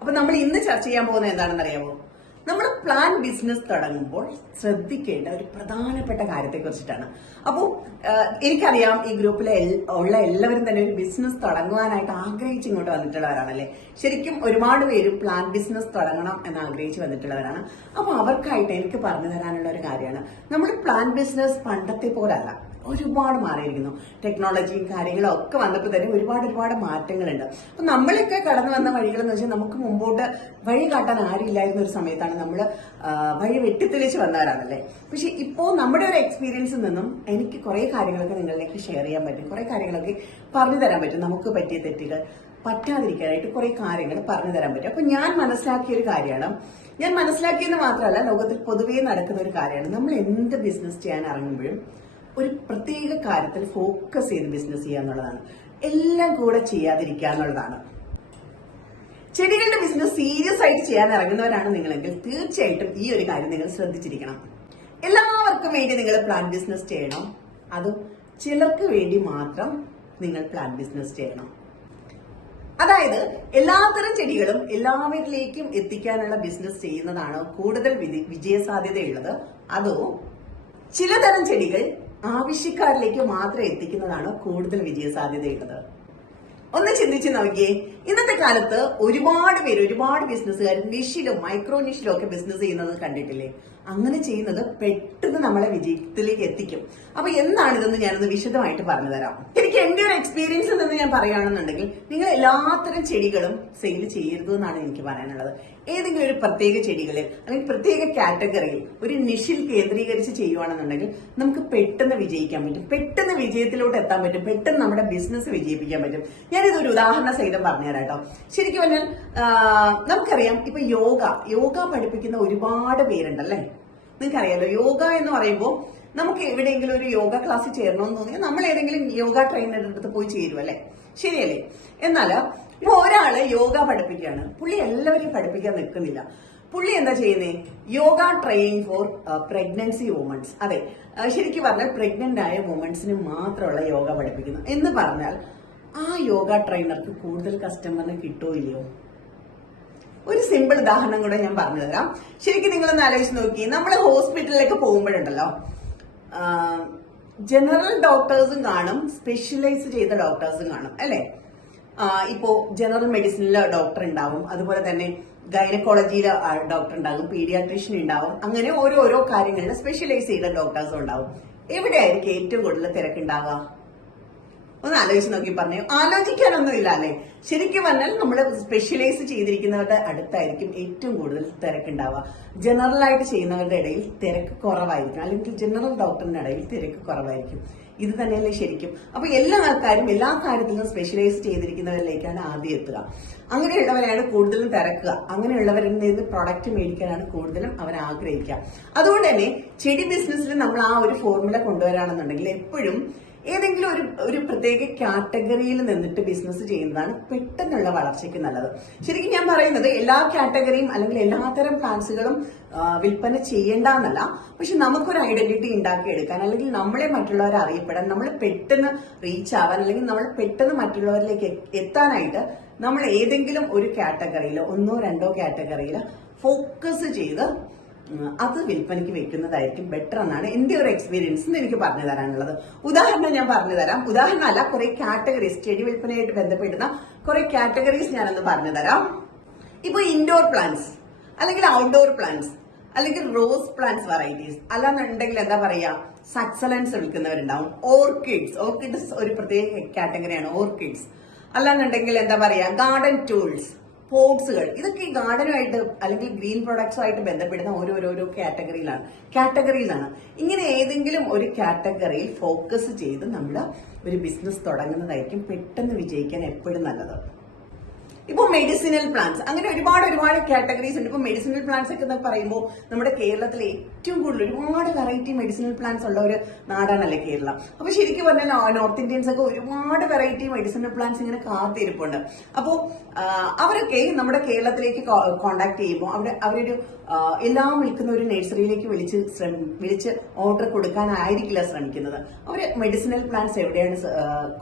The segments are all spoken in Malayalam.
അപ്പൊ നമ്മൾ ഇന്ന് ചർച്ച ചെയ്യാൻ പോകുന്നത് എന്താണെന്ന് അറിയാമോ? നമ്മൾ പ്ലാൻ ബിസിനസ് തുടങ്ങുമ്പോൾ ശ്രദ്ധിക്കേണ്ട ഒരു പ്രധാനപ്പെട്ട കാര്യത്തെ കുറിച്ചിട്ടാണ്. അപ്പോൾ എനിക്കറിയാം ഈ ഗ്രൂപ്പിലെ ഉള്ള എല്ലാവരും തന്നെ ഒരു ബിസിനസ് തുടങ്ങുവാനായിട്ട് ആഗ്രഹിച്ച് ഇങ്ങോട്ട് വന്നിട്ടുള്ളവരാണല്ലേ. ശരിക്കും ഒരുപാട് പേര് പ്ലാൻ ബിസിനസ് തുടങ്ങണം എന്ന് ആഗ്രഹിച്ച് വന്നിട്ടുള്ളവരാണ്. അപ്പോൾ അവർക്കായിട്ട് എനിക്ക് പറഞ്ഞു തരാനുള്ള ഒരു കാര്യമാണ്, നമ്മൾ പ്ലാൻ ബിസിനസ് പണ്ടത്തെ പോലല്ല, ഒരുപാട് മാറിയിരിക്കുന്നു. ടെക്നോളജിയും കാര്യങ്ങളും ഒക്കെ വന്നപ്പോൾ തന്നെ ഒരുപാട് മാറ്റങ്ങളുണ്ട്. അപ്പൊ നമ്മളൊക്കെ കടന്നു വന്ന വഴികൾ എന്ന് വെച്ചാൽ നമുക്ക് മുമ്പോട്ട് വഴി കാട്ടാൻ ആരില്ലായിരുന്ന ഒരു സമയത്താണ് നമ്മൾ വഴി വെട്ടിത്തെളിച്ച് വന്നവരാണല്ലേ. പക്ഷെ ഇപ്പോ നമ്മുടെ ഒരു എക്സ്പീരിയൻസിൽ നിന്നും എനിക്ക് കുറെ കാര്യങ്ങളൊക്കെ നിങ്ങളിലേക്ക് ഷെയർ ചെയ്യാൻ പറ്റും, കുറെ കാര്യങ്ങളൊക്കെ പറഞ്ഞു തരാൻ പറ്റും. നമുക്ക് പറ്റിയ തെറ്റുകൾ പറ്റാതിരിക്കാനായിട്ട് കുറെ കാര്യങ്ങൾ പറഞ്ഞു തരാൻ പറ്റും. അപ്പൊ ഞാൻ മനസ്സിലാക്കിയ ഒരു കാര്യമാണ്, ഞാൻ മനസ്സിലാക്കിയെന്ന് മാത്രമല്ല ലോകത്തിൽ പൊതുവേ നടക്കുന്ന ഒരു കാര്യമാണ്, നമ്മൾ എന്ത് ബിസിനസ് ചെയ്യാൻ ഇറങ്ങുമ്പോഴും ഒരു പ്രത്യേക കാര്യത്തിൽ ഫോക്കസ് ചെയ്ത് ബിസിനസ് ചെയ്യുക എന്നുള്ളതാണ്. എല്ലാം കൂടെ ചെയ്യാതിരിക്കുക എന്നുള്ളതാണ്. ചെടികളുടെ ബിസിനസ് സീരിയസ് ആയിട്ട് ചെയ്യാൻ ഇറങ്ങുന്നവരാണ് നിങ്ങളെങ്കിൽ തീർച്ചയായിട്ടും ഈ ഒരു കാര്യം നിങ്ങൾ ശ്രദ്ധിച്ചിരിക്കണം. എല്ലാവർക്കും വേണ്ടി നിങ്ങൾ പ്ലാൻ ബിസിനസ് ചെയ്യണം, അതും ചിലർക്ക് വേണ്ടി മാത്രം നിങ്ങൾ പ്ലാൻ ബിസിനസ് ചെയ്യണം. അതായത് എല്ലാത്തരം ചെടികളും എല്ലാവരിലേക്കും എത്തിക്കാനുള്ള ബിസിനസ് ചെയ്യുന്നതാണോ കൂടുതൽ വിജയസാധ്യതയുള്ളത്, അതോ ചിലതരം ചെടികൾ ആവശ്യക്കാരിലേക്ക് മാത്രം എത്തിക്കുന്നതാണോ കൂടുതൽ വിജയസാധ്യതയുള്ളത്? ഒന്ന് ചിന്തിച്ച് നോക്കിയേ. ഇന്നത്തെ കാലത്ത് ഒരുപാട് പേര്, ഒരുപാട് ബിസിനസ്സുകാർ നിഷിലും മൈക്രോ നിഷിലും ഒക്കെ ബിസിനസ് ചെയ്യുന്നത് കണ്ടിട്ടില്ലേ? അങ്ങനെ ചെയ്യുന്നത് പെട്ടെന്ന് നമ്മളെ വിജയത്തിലേക്ക് എത്തിക്കും. അപ്പൊ എന്താണിതെന്ന് ഞാനൊന്ന് വിശദമായിട്ട് പറഞ്ഞു തരാം. എനിക്ക് എന്റെ ഒരു എക്സ്പീരിയൻസിൽ നിന്ന് ഞാൻ പറയുകയാണെന്നുണ്ടെങ്കിൽ, നിങ്ങൾ എല്ലാത്തരം ചെടികളും സെയിൽ ചെയ്യരുത് എന്നാണ് എനിക്ക് പറയാനുള്ളത്. ഏതെങ്കിലും ഒരു പ്രത്യേക ചെടികളിൽ അല്ലെങ്കിൽ പ്രത്യേക കാറ്റഗറിയിൽ ഒരു നിഷിൽ കേന്ദ്രീകരിച്ച് ചെയ്യുവാണെന്നുണ്ടെങ്കിൽ നമുക്ക് പെട്ടെന്ന് വിജയിക്കാൻ പറ്റും, പെട്ടെന്ന് വിജയത്തിലോട്ട് എത്താൻ പറ്റും, പെട്ടെന്ന് നമ്മുടെ ബിസിനസ് വിജയിപ്പിക്കാൻ പറ്റും. ഞാനിതൊരു ഉദാഹരണ സഹിതം പറഞ്ഞുതരാം കേട്ടോ. ശരിക്കും പറഞ്ഞാൽ നമുക്കറിയാം, ഇപ്പൊ യോഗ പഠിപ്പിക്കുന്ന ഒരുപാട് പേരുണ്ടല്ലേ. നിങ്ങൾക്കറിയാലോ, യോഗ എന്ന് പറയുമ്പോൾ നമുക്ക് എവിടെയെങ്കിലും ഒരു യോഗ ക്ലാസ്സിൽ ചേരണമെന്ന് തോന്നിയാൽ നമ്മൾ ഏതെങ്കിലും യോഗ ട്രെയിനറുടെ അടുത്ത് പോയി ചേരും അല്ലേ, ശരിയല്ലേ? എന്നാൽ ഇപ്പൊ ഒരാള് യോഗ പഠിപ്പിക്കുകയാണ്, പുള്ളി എല്ലാവരെയും പഠിപ്പിക്കാൻ നിൽക്കുന്നില്ല. പുള്ളി എന്താ ചെയ്യുന്നേ? Yoga training for pregnancy womens. അതെ, ശരിക്കും പറഞ്ഞാൽ പ്രഗ്നന്റ് ആയ വുമൻസിന് മാത്രമുള്ള യോഗ പഠിപ്പിക്കുന്നു എന്ന് പറഞ്ഞാൽ ആ യോഗ ട്രെയിനർക്ക് കൂടുതൽ കസ്റ്റമറിനെ കിട്ടുമോ ഇല്ലയോ? ഒരു സിമ്പിൾ ഉദാഹരണം കൂടെ ഞാൻ പറഞ്ഞു തരാം. ശരിക്കും നിങ്ങളൊന്ന് ആലോചിച്ച് നോക്കി, നമ്മൾ ഹോസ്പിറ്റലിലേക്ക് പോകുമ്പോഴുണ്ടല്ലോ, ജനറൽ ഡോക്ടേഴ്സും കാണും, സ്പെഷ്യലൈസ് ചെയ്ത ഡോക്ടേഴ്സും കാണും അല്ലെ. ഇപ്പോ ജനറൽ മെഡിസിനിലെ ഡോക്ടർ ഉണ്ടാവും, അതുപോലെ തന്നെ ഗൈനക്കോളജിയിലെ ഡോക്ടർ ഉണ്ടാകും, പീഡിയാട്രീഷ്യൻ ഉണ്ടാവും, അങ്ങനെ ഓരോ കാര്യങ്ങളിൽ സ്പെഷ്യലൈസ് ചെയ്ത ഡോക്ടേഴ്സും ഉണ്ടാവും. എവിടെയായിരിക്കും ഏറ്റവും കൂടുതൽ തിരക്കുണ്ടാവുക? ഒന്ന് ആലോചിച്ച് നോക്കി പറഞ്ഞു. ആലോചിക്കാനൊന്നും ഇല്ല അല്ലെ. ശരിക്കും പറഞ്ഞാൽ നമ്മൾ സ്പെഷ്യലൈസ് ചെയ്തിരിക്കുന്നവരുടെ അടുത്തായിരിക്കും ഏറ്റവും കൂടുതൽ തിരക്കുണ്ടാവുക. ജനറൽ ആയിട്ട് ചെയ്യുന്നവരുടെ ഇടയിൽ തിരക്ക് കുറവായിരിക്കും, അല്ലെങ്കിൽ ജനറൽ ഡോക്ടറിന്റെ ഇടയിൽ തിരക്ക് കുറവായിരിക്കും. ഇത് തന്നെയല്ലേ ശരിക്കും? അപ്പൊ എല്ലാ ആൾക്കാരും എല്ലാ കാര്യത്തിലും സ്പെഷ്യലൈസ് ചെയ്തിരിക്കുന്നവരിലേക്കാണ് ആദ്യം എത്തുക. അങ്ങനെയുള്ളവരാണ് കൂടുതലും തിരക്കുക, അങ്ങനെയുള്ളവരിൽ നിന്ന് പ്രൊഡക്റ്റ് മേടിക്കാനാണ് കൂടുതലും അവർ ആഗ്രഹിക്കുക. അതുകൊണ്ട് തന്നെ ചെടി ബിസിനസ്സിൽ നമ്മൾ ആ ഒരു ഫോർമുല കൊണ്ടുവരാണെന്നുണ്ടെങ്കിൽ എപ്പോഴും ഏതെങ്കിലും ഒരു പ്രത്യേക കാറ്റഗറിയിൽ നിന്നിട്ട് ബിസിനസ് ചെയ്യുന്നതാണ് പെട്ടെന്നുള്ള വളർച്ചയ്ക്ക് നല്ലത്. ശരിക്കും ഞാൻ പറയുന്നത് എല്ലാ കാറ്റഗറിയും അല്ലെങ്കിൽ എല്ലാത്തരം പ്ലാന്റ്സുകളും വിൽപ്പന ചെയ്യേണ്ട എന്നല്ല, പക്ഷെ നമുക്കൊരു ഐഡന്റിറ്റി ഉണ്ടാക്കിയെടുക്കാൻ, അല്ലെങ്കിൽ നമ്മളെ മറ്റുള്ളവരെ അറിയപ്പെടാൻ, നമ്മൾ പെട്ടെന്ന് റീച്ച് ആവാൻ, അല്ലെങ്കിൽ നമ്മൾ പെട്ടെന്ന് മറ്റുള്ളവരിലേക്ക് എത്താനായിട്ട് നമ്മൾ ഏതെങ്കിലും ഒരു കാറ്റഗറിയിൽ, ഒന്നോ രണ്ടോ കാറ്റഗറിയിൽ ഫോക്കസ് ചെയ്ത് അത് വിൽപ്പനയ്ക്ക് വെക്കുന്നതായിരിക്കും ബെറ്റർ എന്നാണ് എന്റെ ഒരു എക്സ്പീരിയൻസ് എനിക്ക് പറഞ്ഞു തരാനുള്ളത്. ഉദാഹരണം ഞാൻ പറഞ്ഞു തരാം. ഉദാഹരണമല്ല, കുറെ കാറ്റഗറീസ്, ചെടി വിൽപ്പനയായിട്ട് ബന്ധപ്പെടുന്ന കുറെ കാറ്റഗറീസ് ഞാനൊന്ന് പറഞ്ഞു തരാം. ഇപ്പൊ ഇൻഡോർ പ്ലാന്റ്സ്, അല്ലെങ്കിൽ ഔട്ട്ഡോർ പ്ലാന്റ്സ്, അല്ലെങ്കിൽ റോസ് പ്ലാന്റ്സ് വെറൈറ്റീസ്, അല്ലാന്നുണ്ടെങ്കിൽ എന്താ പറയാ, സക്സലൻസ് വിൽക്കുന്നവരുണ്ടാവും. ഓർക്കിഡ്സ് ഒരു പ്രത്യേക കാറ്റഗറിയാണ്, ഓർക്കിഡ്സ്. അല്ലാന്നുണ്ടെങ്കിൽ എന്താ പറയാ, ഗാർഡൻ ടൂൾസ്, പോട്ട്സുകൾ, ഇതൊക്കെ ഈ ഗാർഡനുമായിട്ട് അല്ലെങ്കിൽ ഗ്രീൻ പ്രൊഡക്ട്സുമായിട്ട് ബന്ധപ്പെടുന്ന ഓരോരോ കാറ്റഗറിയിലാണ്. ഇങ്ങനെ ഏതെങ്കിലും ഒരു കാറ്റഗറിയിൽ ഫോക്കസ് ചെയ്ത് നമ്മൾ ഒരു ബിസിനസ് തുടങ്ങുന്നതായിരിക്കും പെട്ടെന്ന് വിജയിക്കാൻ എപ്പോഴും നല്ലത്. ഇപ്പൊ മെഡിസിനൽ പ്ലാന്റ്സ്, അങ്ങനെ ഒരുപാട് കാറ്റഗറീസ് ഉണ്ട്. ഇപ്പൊ മെഡിസിനൽ പ്ലാന്റ്സ് ഒക്കെ പറയുമ്പോൾ നമ്മുടെ കേരളത്തിലെ ഏറ്റവും കൂടുതൽ ഒരുപാട് വെറൈറ്റി മെഡിസിനൽ പ്ലാന്റ്സ് ഉള്ള ഒരു നാടാണല്ലേ കേരളം. അപ്പൊ ശരിക്കും പറഞ്ഞാൽ നോർത്ത് ഇന്ത്യൻസ് ഒക്കെ ഒരുപാട് വെറൈറ്റി മെഡിസിനൽ പ്ലാന്റ്സ് ഇങ്ങനെ കാത്തിരിപ്പുണ്ട്. അപ്പോ അവരൊക്കെ നമ്മുടെ കേരളത്തിലേക്ക് കോണ്ടാക്ട് ചെയ്യുമ്പോൾ അവരൊരു എല്ലാം വിൽക്കുന്ന ഒരു നഴ്സറിയിലേക്ക് വിളിച്ച് ഓർഡർ കൊടുക്കാനായിരിക്കില്ല ശ്രമിക്കുന്നത്. അവര് മെഡിസിനൽ പ്ലാന്റ്സ് എവിടെയാണ്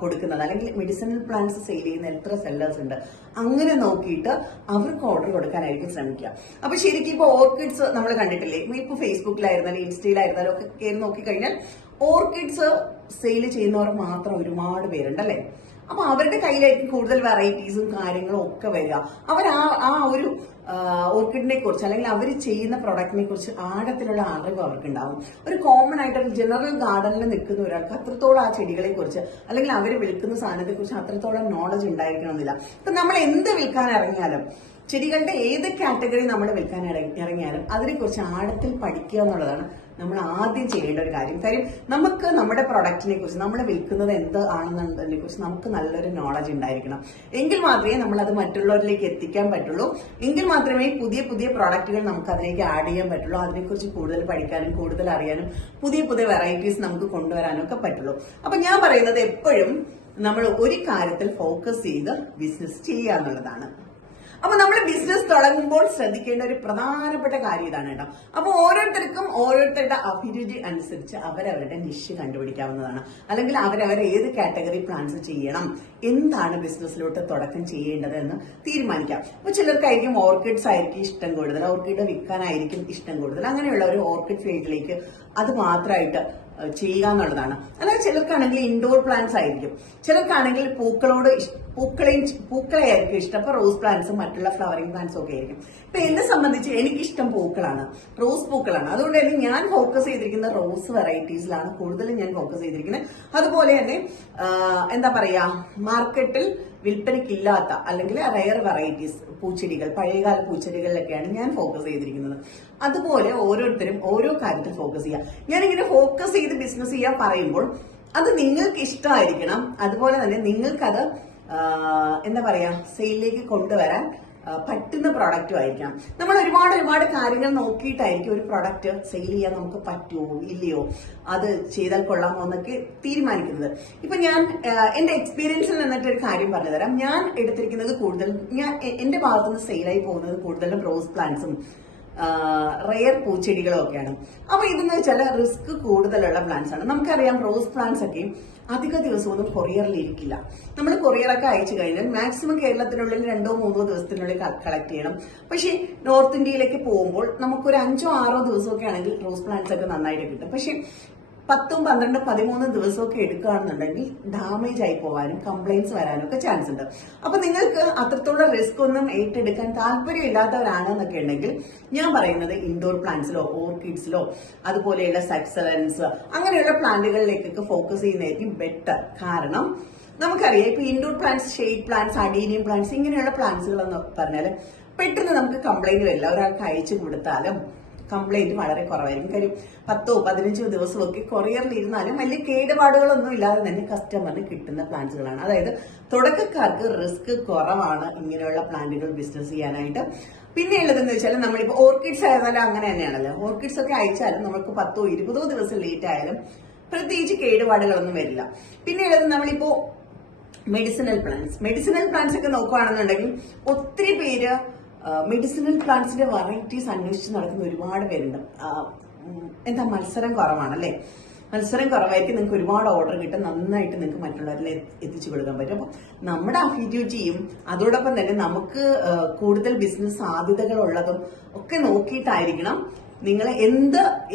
കൊടുക്കുന്നത്, അല്ലെങ്കിൽ മെഡിസിനൽ പ്ലാന്റ്സ് സെയിൽ ചെയ്യുന്ന എത്ര സെല്ലേഴ്സ് ഉണ്ട്, അങ്ങനെ നോക്കിയിട്ട് അവർക്ക് ഓർഡർ കൊടുക്കാനായിരിക്കും ശ്രമിക്കുക. അപ്പൊ ശരിക്കും ഇപ്പൊ ഓർക്കിഡ്സ് നമ്മൾ കണ്ടിട്ടില്ലേ, ഇപ്പൊ ഫേസ്ബുക്കിലായിരുന്നാലും ഇൻസ്റ്റയിലായിരുന്നാലും ഒക്കെ കയറി നോക്കിക്കഴിഞ്ഞാൽ ഓർക്കിഡ്സ് സെയിൽ ചെയ്യുന്നവർ മാത്രം ഒരുപാട് പേരുണ്ടല്ലേ. അപ്പൊ അവരുടെ കയ്യിലായിരിക്കും കൂടുതൽ വെറൈറ്റീസും കാര്യങ്ങളും ഒക്കെ വരിക. അവർ ആ ഒരു ഓർക്കിഡിനെ കുറിച്ച് അല്ലെങ്കിൽ അവർ ചെയ്യുന്ന പ്രൊഡക്റ്റിനെ കുറിച്ച് ആഴത്തിലുള്ള അറിവ് അവർക്കുണ്ടാവും. ഒരു കോമൺ ആയിട്ട് ഒരു ജനറൽ ഗാർഡനിൽ നിൽക്കുന്ന ഒരാൾക്ക് അത്രത്തോളം ആ ചെടികളെ കുറിച്ച് അല്ലെങ്കിൽ അവർ വിൽക്കുന്ന സാധനത്തെ കുറിച്ച് അത്രത്തോളം നോളജ് ഉണ്ടായിരിക്കണമെന്നില്ല. ഇപ്പൊ നമ്മൾ എന്ത് വിൽക്കാൻ ഇറങ്ങിയാലും, ചെടികളുടെ ഏത് കാറ്റഗറി നമ്മൾ വിൽക്കാൻ ഇറങ്ങിയാലും അതിനെക്കുറിച്ച് ആഴത്തിൽ പഠിക്കുക എന്നുള്ളതാണ് നമ്മൾ ആദ്യം ചെയ്യേണ്ട ഒരു കാര്യം. കാര്യം നമുക്ക് നമ്മുടെ പ്രൊഡക്റ്റിനെ കുറിച്ച്, നമ്മൾ വിൽക്കുന്നത് എന്ത് ആണെന്നതിനെ കുറിച്ച് നമുക്ക് നല്ലൊരു നോളജ് ഉണ്ടായിരിക്കണം. എങ്കിൽ മാത്രമേ നമ്മൾ അത് മറ്റുള്ളവരിലേക്ക് എത്തിക്കാൻ പറ്റുള്ളൂ. എങ്കിൽ മാത്രമേ പുതിയ പുതിയ പ്രൊഡക്റ്റുകൾ നമുക്ക് അതിലേക്ക് ആഡ് ചെയ്യാൻ പറ്റുള്ളൂ. അതിനെക്കുറിച്ച് കൂടുതൽ പഠിക്കാനും കൂടുതൽ അറിയാനും പുതിയ പുതിയ വെറൈറ്റീസ് നമുക്ക് കൊണ്ടുവരാനും ഒക്കെ പറ്റുള്ളൂ. അപ്പൊ ഞാൻ പറയുന്നത് എപ്പോഴും നമ്മൾ ഒരു കാര്യത്തിൽ ഫോക്കസ് ചെയ്ത് ബിസിനസ് ചെയ്യുക എന്നുള്ളതാണ്. അപ്പൊ നമ്മൾ ബിസിനസ് തുടങ്ങുമ്പോൾ ശ്രദ്ധിക്കേണ്ട ഒരു പ്രധാനപ്പെട്ട കാര്യം ഇതാണ് കേട്ടോ. അപ്പൊ ഓരോരുത്തർക്കും ഓരോരുത്തരുടെ അഭിരുചി അനുസരിച്ച് അവരവരുടെ നിഷ് കണ്ടുപിടിക്കാവുന്നതാണ്. അല്ലെങ്കിൽ അവരവർ ഏത് കാറ്റഗറി പ്ലാൻസ് ചെയ്യണം, എന്താണ് ബിസിനസ്സിലോട്ട് തുടക്കം ചെയ്യേണ്ടത് എന്ന് തീരുമാനിക്കാം. അപ്പൊ ചിലർക്കായിരിക്കും ഓർക്കിഡ്സ് ആയിരിക്കും ഇഷ്ടം കൂടുതൽ, ഓർക്കിഡ് വിൽക്കാനായിരിക്കും ഇഷ്ടം കൂടുതൽ. അങ്ങനെയുള്ള ഒരു ഓർക്കിഡ് ഫീൽഡിലേക്ക് അത് മാത്രമായിട്ട് ചെയ്യുക എന്നുള്ളതാണ്. അല്ലാതെ ചിലർക്കാണെങ്കിൽ ഇൻഡോർ പ്ലാന്റ്സ് ആയിരിക്കും, ചിലർക്കാണെങ്കിൽ പൂക്കളെ ആയിരിക്കും ഇഷ്ടം. അപ്പൊ റോസ് പ്ലാന്റ്സും മറ്റുള്ള ഫ്ലവറിംഗ് പ്ലാന്റ്സും ഒക്കെ ആയിരിക്കും. ഇപ്പൊ എന്നെ സംബന്ധിച്ച് എനിക്കിഷ്ടം പൂക്കളാണ്, റോസ് പൂക്കളാണ്. അതുകൊണ്ട് തന്നെ ഞാൻ ഫോക്കസ് ചെയ്തിരിക്കുന്ന റോസ് വെറൈറ്റീസിലാണ് കൂടുതലും ഞാൻ ഫോക്കസ് ചെയ്തിരിക്കുന്നത്. അതുപോലെ തന്നെ എന്താ പറയാ, മാർക്കറ്റിൽ വിൽപ്പനയ്ക്കില്ലാത്ത അല്ലെങ്കിൽ റയർ വെറൈറ്റീസ് പൂച്ചെടികൾ, പഴയകാല പൂച്ചെടികളിലൊക്കെയാണ് ഞാൻ ഫോക്കസ് ചെയ്തിരിക്കുന്നത്. അതുപോലെ ഓരോരുത്തരും ഓരോ കാര്യത്തിൽ ഫോക്കസ് ചെയ്യുക. ഞാനിങ്ങനെ ഫോക്കസ് ചെയ്ത് ബിസിനസ് ചെയ്യാൻ പറയുമ്പോൾ അത് നിങ്ങൾക്ക് ഇഷ്ടമായിരിക്കണം. അതുപോലെ തന്നെ നിങ്ങൾക്കത് എന്താ പറയാ, സെയിലിലേക്ക് കൊണ്ടുവരാൻ പറ്റുന്ന പ്രൊഡക്റ്റും ആയിരിക്കണം. നമ്മൾ ഒരുപാട് കാര്യങ്ങൾ നോക്കിയിട്ടായിരിക്കും ഒരു പ്രൊഡക്റ്റ് സെയിൽ ചെയ്യാൻ നമുക്ക് പറ്റുമോ ഇല്ലയോ, അത് ചെയ്താൽ കൊള്ളാമോ എന്നൊക്കെ തീരുമാനിക്കുന്നത്. ഇപ്പൊ ഞാൻ എന്റെ എക്സ്പീരിയൻസിൽ നിന്നിട്ട് ഒരു കാര്യം പറഞ്ഞു തരാം. ഞാൻ എടുത്തിരിക്കുന്നത് കൂടുതൽ, എന്റെ ഭാഗത്തുനിന്ന് സെയിലായി പോകുന്നത് കൂടുതലും റോസ് പ്ലാന്റ്സും റെയർ പൂച്ചെടികളും ഒക്കെയാണ്. അപ്പൊ ഇതെന്ന് വെച്ചാൽ റിസ്ക് കൂടുതലുള്ള പ്ലാന്റ്സ് ആണ്. നമുക്കറിയാം റോസ് പ്ലാന്റ്സ് ഒക്കെ അധിക ദിവസമൊന്നും കൊറിയറിൽ ഇരിക്കില്ല. നമ്മൾ കൊറിയറൊക്കെ അയച്ചു കഴിഞ്ഞാൽ മാക്സിമം കേരളത്തിനുള്ളിൽ 2-3 ദിവസത്തിനുള്ളിൽ കളക്ട് ചെയ്യണം. പക്ഷേ നോർത്ത് ഇന്ത്യയിലേക്ക് പോകുമ്പോൾ നമുക്കൊരു 5-6 ദിവസമൊക്കെ ആണെങ്കിൽ റോസ് പ്ലാന്റ്സ് ഒക്കെ നന്നായിട്ട് കിട്ടും. പക്ഷെ 10, 12, 13 ദിവസമൊക്കെ എടുക്കുകയാണെന്നുണ്ടെങ്കിൽ ഡാമേജ് ആയി പോകാനും കംപ്ലൈന്റ്സ് വരാനും ഒക്കെ ചാൻസ് ഉണ്ട്. അപ്പൊ നിങ്ങൾക്ക് അത്രത്തോളം റിസ്ക് ഒന്നും ഏറ്റെടുക്കാൻ താല്പര്യം ഇല്ലാത്തവരാണെന്നൊക്കെ ഉണ്ടെങ്കിൽ ഞാൻ പറയുന്നത് ഇൻഡോർ പ്ലാന്റ്സിലോ ഓർക്കിഡ്സിലോ അതുപോലെയുള്ള സക്സലൻസ് അങ്ങനെയുള്ള പ്ലാന്റുകളിലേക്കൊക്കെ ഫോക്കസ് ചെയ്യുന്നതായിരിക്കും ബെറ്റർ. കാരണം നമുക്കറിയാം ഇപ്പൊ indoor plants, shade plants, adenium plants ഇങ്ങനെയുള്ള പ്ലാന്റ്സുകൾ എന്ന് പറഞ്ഞാൽ പെട്ടെന്ന് നമുക്ക് കംപ്ലൈന്റ് വരില്ല. ഒരാൾക്ക് അയച്ചു കൊടുത്താലും കംപ്ലൈന്റ് വളരെ കുറവായിരിക്കും. കാര്യം 10-15 ദിവസമൊക്കെ കൊറിയറിൽ ഇരുന്നാലും വലിയ കേടുപാടുകളൊന്നും ഇല്ലാതെ തന്നെ കസ്റ്റമറിന് കിട്ടുന്ന പ്ലാന്റ്സുകളാണ്. അതായത് തുടക്കക്കാർക്ക് റിസ്ക് കുറവാണ് ഇങ്ങനെയുള്ള പ്ലാന്റുകൾ ബിസിനസ് ചെയ്യാനായിട്ട്. പിന്നെ ഉള്ളതെന്ന് വെച്ചാൽ നമ്മളിപ്പോ ഓർക്കിഡ്സ് ആയിരുന്നാലും അങ്ങനെ തന്നെയാണല്ലോ. ഓർക്കിഡ്സ് ഒക്കെ അയച്ചാലും നമുക്ക് 10-20 ദിവസം ലേറ്റ് ആയാലും പ്രത്യേകിച്ച് കേടുപാടുകളൊന്നും വരില്ല. പിന്നെ ഉള്ളത് നമ്മളിപ്പോ മെഡിസിനൽ പ്ലാന്റ്സ് ഒക്കെ നോക്കുകയാണെന്നുണ്ടെങ്കിൽ ഒത്തിരി പേര് മെഡിസിനൽ പ്ലാന്റ്സിന്റെ വെറൈറ്റീസ് അന്വേഷിച്ച് നടക്കുന്ന ഒരുപാട് പേരുണ്ട്. എന്താ, മത്സരം കുറവാണല്ലേ. മത്സരം കുറവായിരിക്കും, നിങ്ങൾക്ക് ഒരുപാട് ഓർഡർ കിട്ടും, നന്നായിട്ട് നിങ്ങൾക്ക് മറ്റുള്ളവരിൽ എത്തിച്ചു കൊടുക്കാൻ പറ്റും. അപ്പൊ നമ്മുടെ അഭിരുചിയും അതോടൊപ്പം തന്നെ നമുക്ക് കൂടുതൽ ബിസിനസ് സാധ്യതകൾ ഉള്ളതും ഒക്കെ നോക്കിയിട്ടായിരിക്കണം നിങ്ങൾ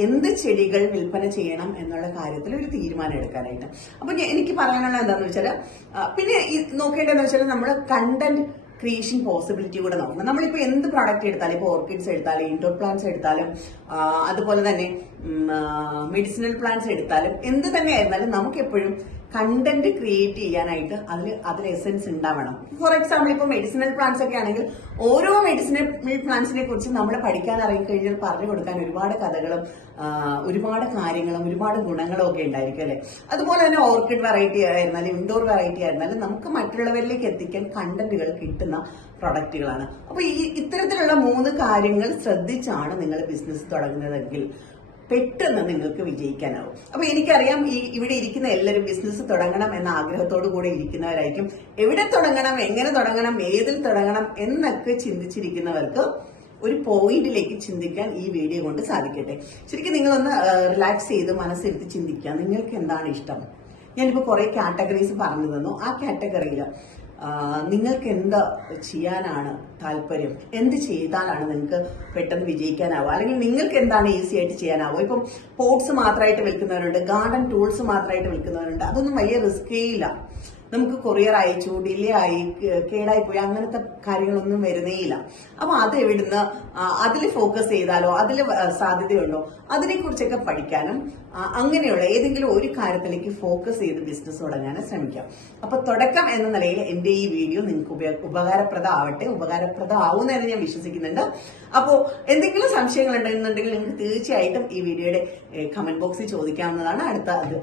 എന്ത് ചെടികൾ വിൽപ്പന ചെയ്യണം എന്നുള്ള കാര്യത്തിൽ ഒരു തീരുമാനം എടുക്കാനായിട്ട്. അപ്പൊ എനിക്ക് പറയാനുള്ള എന്താണെന്ന് വെച്ചാൽ, പിന്നെ നോക്കേണ്ടതെന്ന് വെച്ചാൽ നമ്മൾ കണ്ടന്റ് ക്രിയേഷൻ പോസിബിലിറ്റി കൂടെ നോക്കണം. നമ്മളിപ്പോ എന്ത് പ്രോഡക്റ്റ് എടുത്താലും, ഇപ്പൊ ഓർക്കിഡ്സ് എടുത്താലും ഇൻഡോർ പ്ലാന്റ്സ് എടുത്താലും അതുപോലെ തന്നെ മെഡിസിനൽ പ്ലാന്റ്സ് എടുത്താലും എന്ത് തന്നെ ആയിരുന്നാലും നമുക്ക് എപ്പോഴും കണ്ടന്റ് ക്രിയേറ്റ് ചെയ്യാനായിട്ട് അതിൽ എസെൻസ് ഉണ്ടാവണം. ഫോർ എക്സാമ്പിൾ ഇപ്പൊ മെഡിസിനൽ പ്ലാന്റ്സ് ഒക്കെ ആണെങ്കിൽ ഓരോ മെഡിസിനൽ പ്ലാന്റ്സിനെ കുറിച്ച് നമ്മൾ പഠിക്കാൻ ഇറങ്ങിക്കഴിഞ്ഞാൽ പറഞ്ഞു കൊടുക്കാൻ ഒരുപാട് കഥകളും ഒരുപാട് കാര്യങ്ങളും ഒരുപാട് ഗുണങ്ങളും ഒക്കെ ഉണ്ടായിരിക്കും അല്ലെ. അതുപോലെ തന്നെ ഓർക്കിഡ് വെറൈറ്റി ആയിരുന്നാലും ഇൻഡോർ വെറൈറ്റി ആയിരുന്നാലും നമുക്ക് മറ്റുള്ളവരിലേക്ക് എത്തിക്കാൻ കണ്ടന്റുകൾ കിട്ടുന്ന പ്രൊഡക്റ്റുകളാണ്. അപ്പൊ ഇത്തരത്തിലുള്ള 3 കാര്യങ്ങൾ ശ്രദ്ധിച്ചാണ് നിങ്ങൾ ബിസിനസ് തുടങ്ങുന്നതെങ്കിൽ പെട്ടെന്ന് നിങ്ങൾക്ക് വിജയിക്കാനാവും. അപ്പൊ എനിക്കറിയാം ഇവിടെ ഇരിക്കുന്ന എല്ലാവരും ബിസിനസ് തുടങ്ങണം എന്ന ആഗ്രഹത്തോടു കൂടെ ഇരിക്കുന്നവരായിരിക്കും. എവിടെ തുടങ്ങണം, എങ്ങനെ തുടങ്ങണം, ഏതിൽ തുടങ്ങണം എന്നൊക്കെ ചിന്തിച്ചിരിക്കുന്നവർക്ക് ഒരു പോയിന്റിലേക്ക് ചിന്തിക്കാൻ ഈ വീഡിയോ കൊണ്ട് സാധിക്കട്ടെ. ശരിക്കും നിങ്ങളൊന്ന് റിലാക്സ് ചെയ്ത് മനസ്സിരുത്തി ചിന്തിക്കുക, നിങ്ങൾക്ക് എന്താണ് ഇഷ്ടം. ഞാനിപ്പോ കുറെ കാറ്റഗറീസ് പറഞ്ഞു തന്നു. ആ കാറ്റഗറിയിൽ നിങ്ങൾക്ക് എന്താ ചെയ്യാനാണ് താല്പര്യം, എന്ത് ചെയ്താലാണ് നിങ്ങൾക്ക് പെട്ടെന്ന് വിജയിക്കാനാവുക, അല്ലെങ്കിൽ നിങ്ങൾക്ക് എന്താണ് ഈസി ആയിട്ട് ചെയ്യാനാവുക. ഇപ്പം പോട്ട്സ് മാത്രമായിട്ട് വിൽക്കുന്നവരുണ്ട്, ഗാർഡൻ ടൂൾസ് മാത്രമായിട്ട് വിൽക്കുന്നവരുണ്ട്. അതൊന്നും വലിയ റിസ്കേ ഇല്ല. നമുക്ക് കൊറിയർ അയച്ചു, ഡിലേ ആയി, കേടായി പോയി, അങ്ങനത്തെ കാര്യങ്ങളൊന്നും വരുന്നേയില്ല. അപ്പൊ അത് എവിടുന്ന് അതിൽ ഫോക്കസ് ചെയ്താലോ, അതിൽ സാധ്യതയുണ്ടോ, അതിനെ കുറിച്ചൊക്കെ പഠിക്കാനും അങ്ങനെയുള്ള ഏതെങ്കിലും ഒരു കാര്യത്തിലേക്ക് ഫോക്കസ് ചെയ്ത് ബിസിനസ് തുടങ്ങാനും ശ്രമിക്കാം. അപ്പൊ തുടക്കം എന്ന നിലയിൽ എന്റെ ഈ വീഡിയോ നിങ്ങൾക്ക് ഉപകാരപ്രദമാവുമെന്ന് ഞാൻ വിശ്വസിക്കുന്നുണ്ട്. അപ്പോൾ എന്തെങ്കിലും സംശയങ്ങൾ ഉണ്ടെന്നുണ്ടെങ്കിൽ നിങ്ങൾക്ക് തീർച്ചയായിട്ടും ഈ വീഡിയോയുടെ കമന്റ് ബോക്സിൽ ചോദിക്കാവുന്നതാണ്.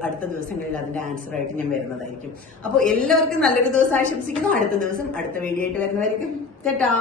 അടുത്ത ദിവസങ്ങളിൽ അതിന്റെ ആൻസർ ആയിട്ട് ഞാൻ വരുന്നതായിരിക്കും. അപ്പോൾ എല്ലാവർക്കും നല്ലൊരു ദിവസം ആശംസിക്കുന്നു. അടുത്ത ദിവസം അടുത്ത വീഡിയോ ആയിട്ട് വരുന്നതായിരിക്കും. ടാറ്റാ.